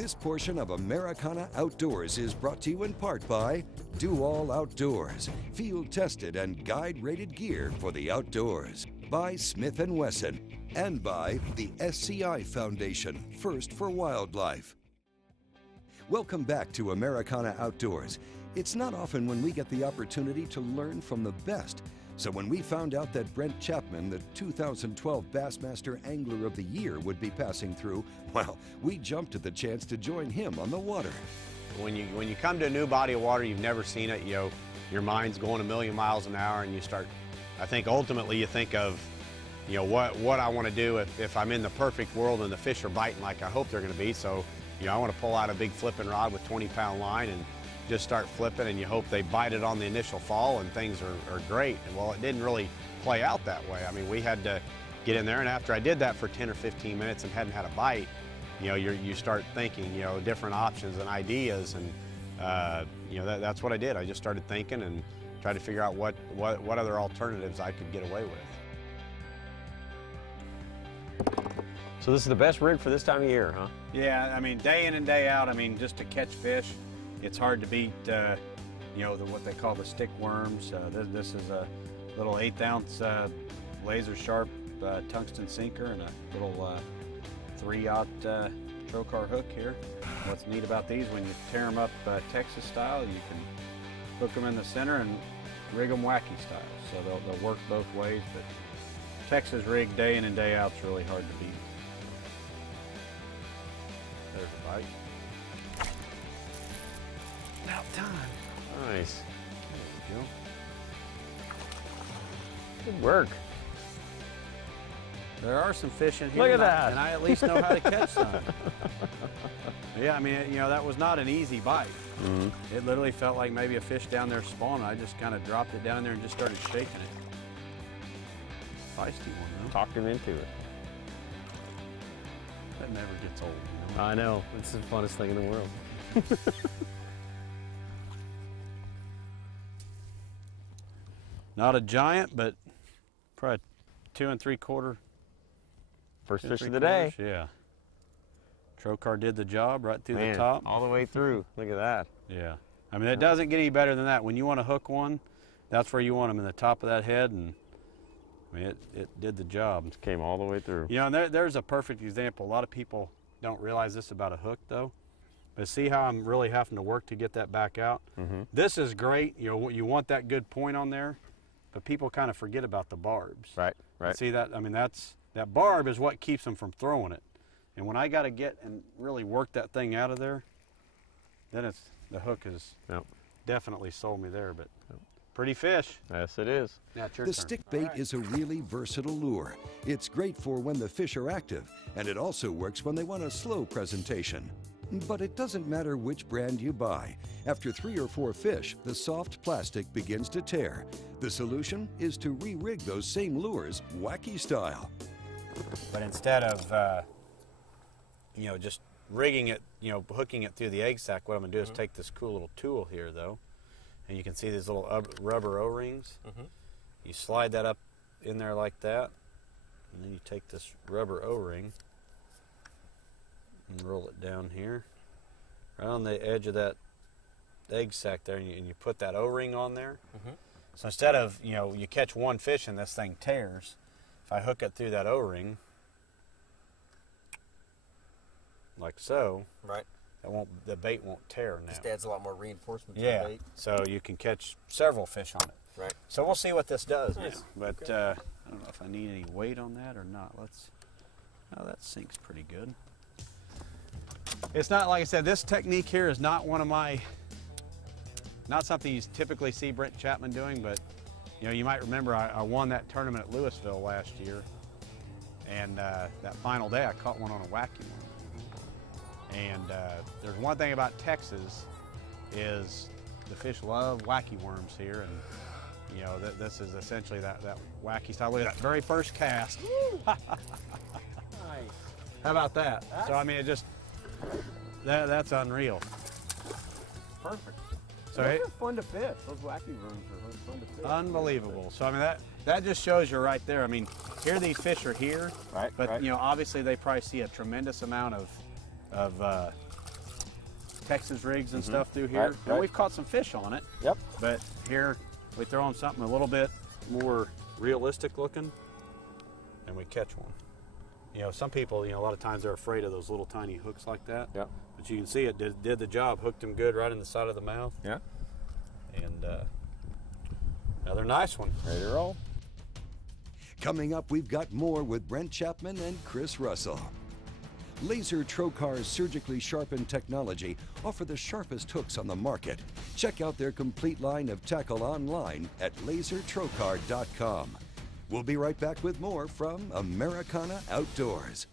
This portion of Americana Outdoors is brought to you in part by Do All Outdoors, field-tested and guide-rated gear for the outdoors, by Smith & Wesson, and by the SCI Foundation, First for Wildlife. Welcome back to Americana Outdoors. It's not often when we get the opportunity to learn from the best. So when we found out that Brent Chapman, the 2012 Bassmaster Angler of the Year, would be passing through, well, we jumped at the chance to join him on the water. When you come to a new body of water, you've never seen it, your mind's going a million miles an hour, and you start, I think ultimately you think of, what I want to do if I'm in the perfect world and the fish are biting like I hope they're going to be. So, I want to pull out a big flipping rod with 20-pound line and just start flipping, and you hope they bite it on the initial fall and things are great. And well, it didn't really play out that way. I mean, we had to get in there, and after I did that for 10 or 15 minutes and hadn't had a bite, you start thinking, different options and ideas, and that's what I did. I just started thinking and tried to figure out what other alternatives I could get away with. So this is the best rig for this time of year, huh? Yeah, I mean, day in and day out, I mean, just to catch fish, it's hard to beat, what they call the stick worms. This is a little 1/8 ounce laser sharp tungsten sinker and a little 3/0 trocar hook here. What's neat about these, when you tear them up Texas style, you can hook them in the center and rig them wacky style. So they'll work both ways, but Texas rig day in and day out is really hard to beat. There's a bite. About time. Nice. There you go. Good work. There are some fish in here. Look at that. And I at least know how to catch some. Yeah, I mean, that was not an easy bite. Mm-hmm. It literally felt like maybe a fish down there spawning. I just kind of dropped it down there and just started shaking it. Feisty one, though. Talked him into it. That never gets old. I know. It's the funnest thing in the world. Not a giant, but probably 2 3/4. First fish of the day. Yeah. Trocar did the job right through Man, the top. all the way through. Look at that. Yeah. I mean, it doesn't get any better than that. When you want to hook one, that's where you want them, in the top of that head, and I mean, it did the job. It came all the way through. And there's a perfect example. A lot of people don't realize this about a hook, though. But see how I'm really having to work to get that back out? Mm-hmm. This is great. You want that good point on there, but people kind of forget about the barbs. Right. And see that? I mean, that barb is what keeps them from throwing it. And when I got to get and really work that thing out of there, then the hook has definitely sold me there. But pretty fish. Yes, it is. Now it's your The turn. stick bait is a really versatile lure. It's great for when the fish are active, and it also works when they want a slow presentation. But it doesn't matter which brand you buy. After 3 or 4 fish, the soft plastic begins to tear. The solution is to re-rig those same lures wacky style. But instead of, just rigging it, hooking it through the egg sac, what I'm going to do is take this cool little tool here, though. And you can see these little rubber O-rings. Mm-hmm. You slide that up in there like that. And then you take this rubber O-ring and roll it down here. Right on the edge of that egg sac there, and you put that O-ring on there. Mm-hmm. So instead of, you catch one fish and this thing tears, if I hook it through that O-ring, like so, Right. The bait won't tear now. Just adds a lot more reinforcement to Yeah, the bait. so you can catch several fish on it. Right. So we'll see what this does. Nice. But I don't know if I need any weight on that or not. Oh, that sinks pretty good. It's not, like I said, this technique here is not not something you typically see Brent Chapman doing, but you might remember I won that tournament at Louisville last year, and that final day I caught one on a wacky one. And there's one thing about Texas is the fish love wacky worms here, and this is essentially that wacky style. Look at that very first cast. Nice. How about that? So I mean, that's unreal. Perfect. So they're fun to fish. Those wacky worms are fun to fish. Unbelievable. So I mean, that just shows you right there. I mean, here these fish are here, right? But right. obviously they probably see a tremendous amount of Texas rigs and stuff through here. Right, And right. we've caught some fish on it. Yep. But here we throw on something a little bit more realistic looking, and we catch one. You know, some people, you know, a lot of times they're afraid of those little tiny hooks like that. Yep. But you can see it did the job, hooked him good right in the side of the mouth. Yeah. And another nice one. Ready to roll. Coming up, we've got more with Brent Chapman and Chris Russell. Laser Trocar's surgically sharpened technology offer the sharpest hooks on the market. Check out their complete line of tackle online at lasertrocar.com. We'll be right back with more from Americana Outdoors.